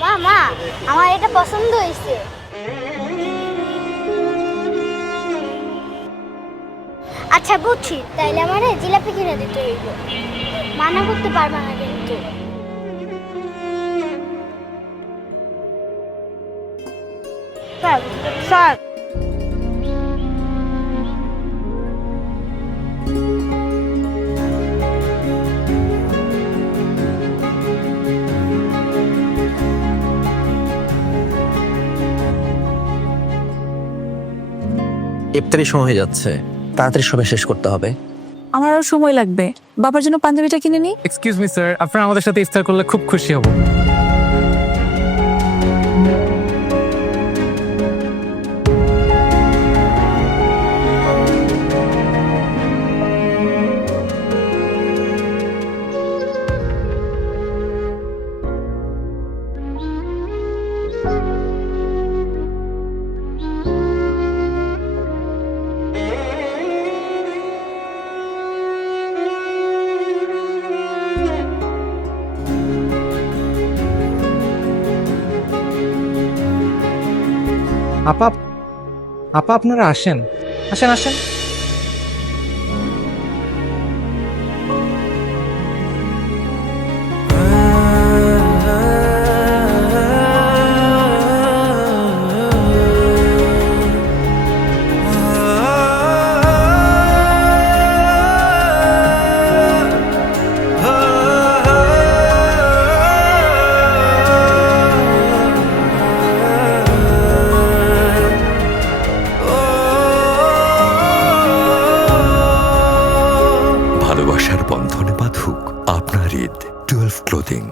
মা মা আমার এটা পছন্দ হয়েছে। আচ্ছা বুঝছি, তাইলে আমারে জিলাপি কিনে দিতে হইব, মানা করতে পারবা না কিন্তু। স্যার স্যার ইফতারির সময় হয়ে যাচ্ছে, তাড়াতাড়ি সবাই শেষ করতে হবে। আমার আরো সময় লাগবে, বাবার জন্য পাঞ্জাবিটা কিনে নি। এক্সকিউজ মি স্যার, আপনারা আমাদের সাথে ইফতার করলে খুব খুশি হব। আপা আপা আপনারা আসেন আসেন আসেন। ভালোবাসার বন্ধনে বাঁধুক আপনার ঈদ 12 ক্লোদিং।